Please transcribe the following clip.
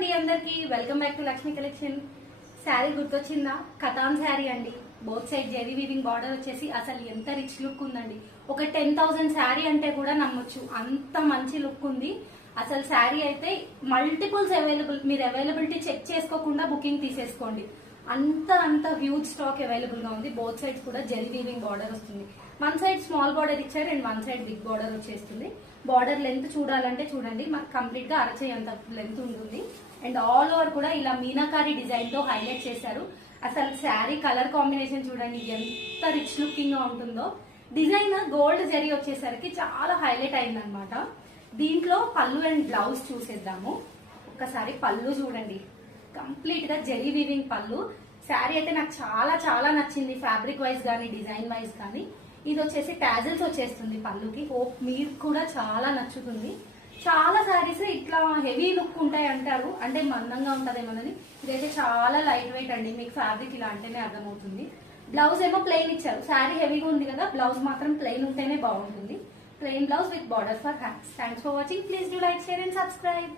అండి అందరికి welcome back to Lakshmi collection. Sari గుర్తొచ్చిందా? కథాన్ శారీ అండి. Both side zari weaving border వచ్చేసి అసలు ఎంత రిచ్ లుక్ ఉందండి. ఒక 10,000 శారీ అంటే కూడా నమ్మొచ్చు, అంత మంచి లుక్ ఉంది. అసలు శారీ అయితే మల్టిపుల్స్ అవైలబుల్. మీరు అవైలబిలిటీ చెక్ చేసుకోకుండా బుకింగ్ తీసేసుకోండి. అంత హ్యూజ్ స్టాక్ అవైలబుల్ గా ఉంది. బోత్ సైడ్స్ కూడా జెరీ వీవింగ్ బార్డర్ వస్తుంది. వన్ సైడ్ స్మాల్ బార్డర్ ఇచ్చారు and one side big border వచ్చేస్తుంది. బార్డర్ లెంత్ చూడాలంటే చూడండి, మనకు కంప్లీట్ గా అరచేయి అంత లెంత్ ఉంటుంది. అండ్ ఆల్ ఓవర్ కూడా ఇలా మీనాకారి డిజైన్ తో హైలైట్ చేశారు. అసలు శారీ కలర్ కాంబినేషన్ చూడండి ఎంత రిచ్ లుకింగ్ గా ఉంటుందో. డిజైన్ గోల్డ్ జరీ వచ్చేసరికి చాలా హైలైట్ అయిందనమాట. దీంట్లో పళ్ళు అండ్ బ్లౌజ్ చూసేద్దాము. ఒక్కసారి పళ్ళు చూడండి, కంప్లీట్ గా జరీ వీవింగ్ పళ్ళు. శారీ అయితే నాకు చాలా నచ్చింది, ఫ్యాబ్రిక్ వైజ్ కానీ డిజైన్ వైజ్ కానీ. ఇది వచ్చేసి టాజిల్స్ వచ్చేస్తుంది పళ్ళుకి. హోప్ మీకు కూడా చాలా నచ్చుతుంది. చాలా శారీస్ ఇట్లా హెవీ లుక్ ఉంటాయి అంటారు, అంటే మందంగా ఉంటదేమోనని. ఇదైతే చాలా లైట్ వెయిట్ అండి, మీకు ఫ్యాబ్రిక్ ఇలా అంటేనే అర్థమవుతుంది. బ్లౌజ్ ఏమో ప్లెయిన్ ఇచ్చారు. శారీ హెవీగా ఉంది కదా, బ్లౌజ్ మాత్రం ప్లెయిన్ ఉంటేనే బాగుంటుంది. Plain blouse with border for hands. Thanks for watching. Please do like, share and subscribe.